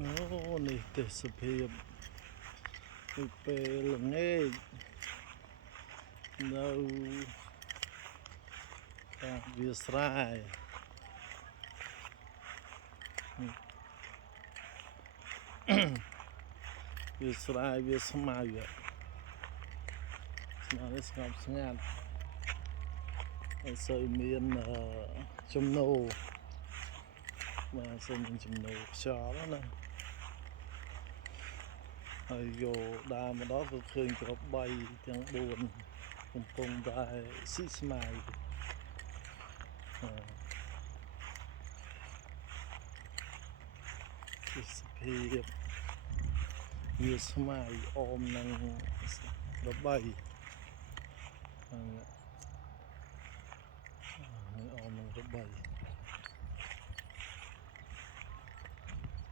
នេះទេសភាពពេលល្ងាចនៅតាមវាលស្រែវាលស្រែវាស្មៅនេះស្ងប់ស្ងាត់អត់សូវមានចំណូលបាទសូវមានចំណូលខ្យល់ណាហើយយកដើរមកដល់ក៏ឃើញក្របីទាំង4កំពុងតែស៊ីស្មៅទេសភាពវាស្មៅអមនឹងក្របីអមនឹងក្របី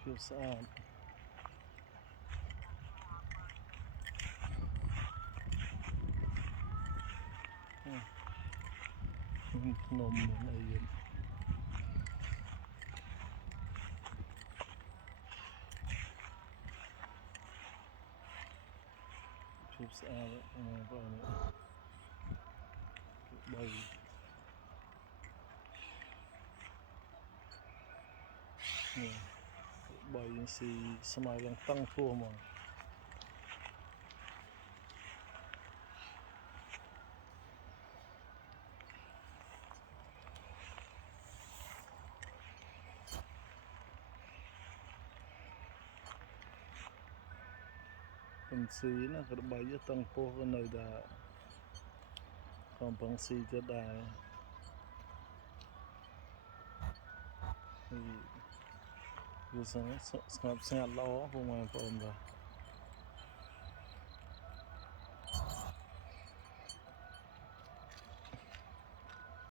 ភាពស្អាតភ្នំមានអីភាពស្អាតបងប្អូនបីស៊ីស្មៅឡើងតឹងពោះហ្មងកំស៊ីណាក្របីតឹងពោះក៏នៅតែកំពុងស៊ីក៏ដែរវាស្ងប់ស្ងាត់ល្អបងប្អូនបាទ